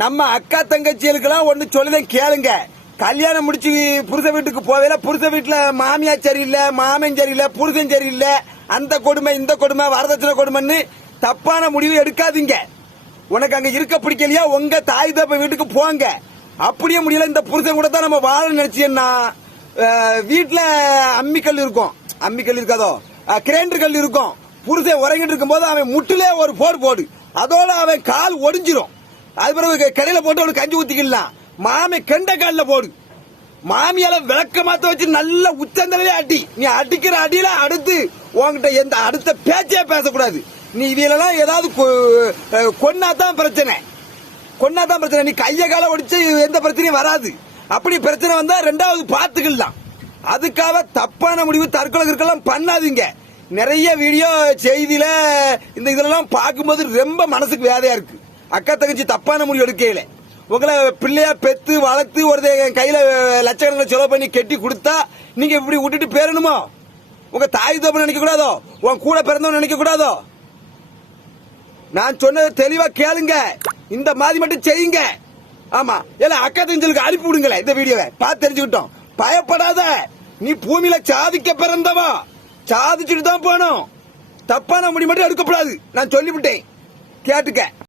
நம்ம அக்கா தங்கச்சிகளுக்கெல்லாம் ஒண்ணு சொல்லுதேன் கேளுங்க. கல்யாணம் முடிச்சு புருஷ வீட்டுக்கு போவேல, புருஷ வீட்டுல மாமியார் சரியில்லை, மாமன் சரியில்லை, புருஷன் சரியில்லை, அந்த கொடுமை இந்த கொடுமை வரதட்சணை கொடுமைன்னு தப்பான முடிவு எடுக்காதீங்க. உனக்கு அங்க இருக்க பிடிக்கலையா உங்க தாய் தப்ப வீட்டுக்கு போங்க. அப்படியே முடியல இந்த புருஷன் கூட தான் நம்ம வாழ நினைச்சேன்னா வீட்டுல அம்மிக்கல் இருக்கும், அம்மிக்கல் இருக்காதோ கிரைண்டர் கல் இருக்கும். புருஷன் உறங்கிட்டு இருக்கும் போது அவன் முட்டிலே ஒரு போடு அதோட அவன் கால் ஒடிஞ்சிரும். அது பிறகு கடையில போட்டு அவனுக்கு கஞ்சி ஊத்திக்கலாம். மாமி கெண்ட காலில் போடு. மாமியால விளக்க மாத்த வச்சு நல்ல உச்சந்தலையே அடி. நீ அடிக்கிற அடியில அடுத்து உன்கிட்ட எந்த அடுத்த பேச்சே பேசக்கூடாது. நீ இதிலெல்லாம் ஏதாவது கொன்னாதான் பிரச்சனை, கொன்னாதான் பிரச்சனை. நீ கைய கால ஒடிச்சு எந்த பிரச்சனையும் வராது. அப்படி பிரச்சனை வந்தா ரெண்டாவது பாத்துக்கலாம். அதுக்காக தப்பான முடிவு தற்கொலைக்கெல்லாம் பண்ணாதீங்க. நிறைய வீடியோ செய்தியில இந்த இதெல்லாம் பார்க்கும்போது ரொம்ப மனசுக்கு வேதையா இருக்கு. அக்கா தங்கச்சி தப்பான முடிவு எடுக்கையில உங்களை பிள்ளையா பெத்து வளர்த்து ஒரு கையில லட்சக்கணக்கில் செலவு பண்ணி கெட்டி கொடுத்தா நீங்க இப்படி விட்டுட்டு பேரணுமோ? உங்க தாய் தோப்பு நினைக்க கூடாதோ? உன் கூட பிறந்தவன் நினைக்க கூடாதோ? நான் சொன்னது தெளிவா கேளுங்க. இந்த மாதிரி மட்டும் செய்யுங்க. ஆமா, ஏன்னா அக்கா தங்கச்சிகளுக்கு அனுப்பி விடுங்களேன். இந்த வீடியோவை பார்த்து தெரிஞ்சுக்கிட்டோம். பயப்படாத, நீ பூமியில சாதிக்க பிறந்தவா, சாதிச்சுட்டு தான் போனோம். தப்பான முடிவு மட்டும் எடுக்கப்படாது. நான் சொல்லிவிட்டேன், கேட்டுக்க.